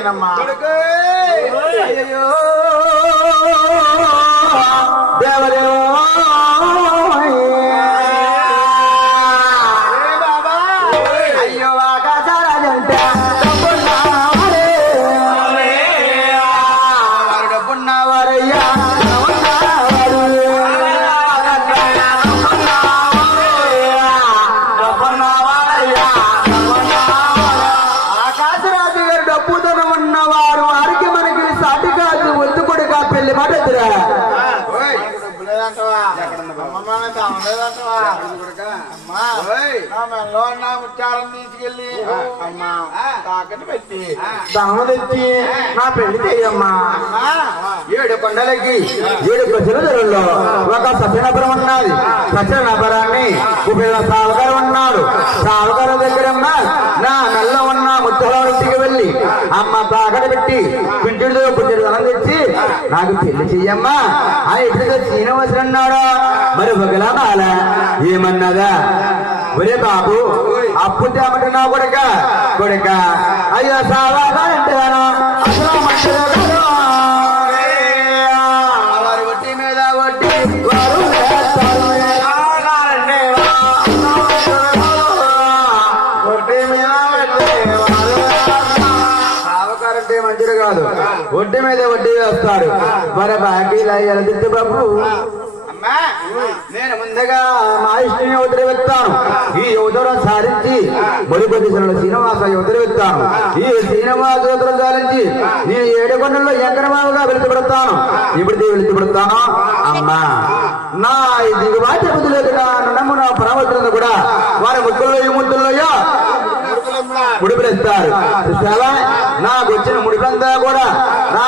పెట్టేనమ్మా. అయ్యో దేవదేవో అయ్యో ఆకాశారాజంటే డబ్బున్నవారయ్యా ఆకాశరాజు గారు డబ్బుతనం ఉన్నవారు వారికి మనకి సాటి కాదు వద్దు కొడుక పెళ్లి మాట ఎదురా ముచ్చారం తీసుకెళ్ళి అమ్మా తాకని పెట్టి దమ్మ తెచ్చి నా పెళ్లి చెయ్యమ్మా. 7 కొండలకి 7 ప్రజలలో ఒక సత్యనగరం ఉన్నది. సత్యనగరాన్ని కుబేర సావగారు ఉన్నాడు. సావగారు దగ్గర నా నల్ల ఉన్న ముత్తలకి వెళ్ళి అమ్మ తాకడ పెట్టి పింటిడితో పుట్టిన ధనం తెచ్చి నాకు పెళ్లి చెయ్యమ్మా అని ఎప్పుడు శ్రీనివాసుడు అన్నాడు. మరి ఒకలాల ఏమన్నదా ఒరే బాబు అప్పు తేమంటున్నా కొడుక కొడుక అయ్యో సావాగా అంటాను వారి వడ్డీ మీద వడ్డీ వారు సావకారంటే మంచిది కాదు. వడ్డీ మీద వడ్డీ వేస్తాడు. మరి బాకీలు అయ్యారు దిద్దు బాబు. నేను ముందుగా మా ఇష్టిని ఉదరవెత్తాను. ఈ ఉదరం సారించి మరుపదిశలో శ్రీనివాస ఉదరవెత్తాను. ఈ శ్రీనివాస ఉదరం సారించి నేను 7 కొండల్లో ఎంకరమావుగా వెళుతుపడతాను. ఇప్పుడు వెళుతుపడతాను అమ్మా నా దిగుబాటి బుద్ధులేదు నమ్ము నా పరమతులను కూడా వారి ముక్కుల్లో ఈ ముద్దుల్లోయో ముడిపిస్తారు. నాకు వచ్చిన ముడిపంతా కూడా నా